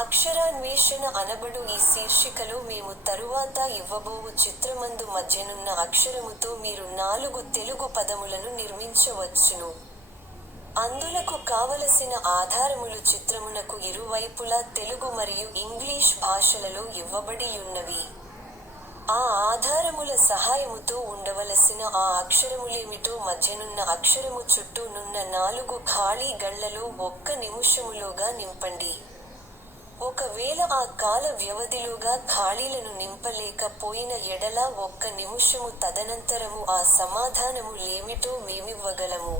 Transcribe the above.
అక్షరాన్వేషణ అనబడు ఈ శీర్షికలో మేము తరువాత ఇవ్వబోవు చిత్రమందు మధ్యనున్న అక్షరముతో మీరు 4 తెలుగు పదములను నిర్మించవచ్చును. అందులకు కావలసిన ఆధారములు చిత్రమునకు ఇరువైపులా తెలుగు మరియు ఇంగ్లీష్ భాషలలో ఇవ్వబడియున్నవి. ఆ ఆధారముల సహాయముతో ఉండవలసిన ఆ అక్షరములేమిటో మధ్యనున్న అక్షరము చుట్టూ నున్న 4 ఖాళీ గళ్లలో 1 నిముషములోగా నింపండి. ఒకవేళ ఆ కాల వ్యవధిలోగా ఖాళీలను నింపలేక పోయిన ఎడల 1 నిముషము తదనంతరము ఆ సమాధానము లేమిటో మేమివ్వగలము.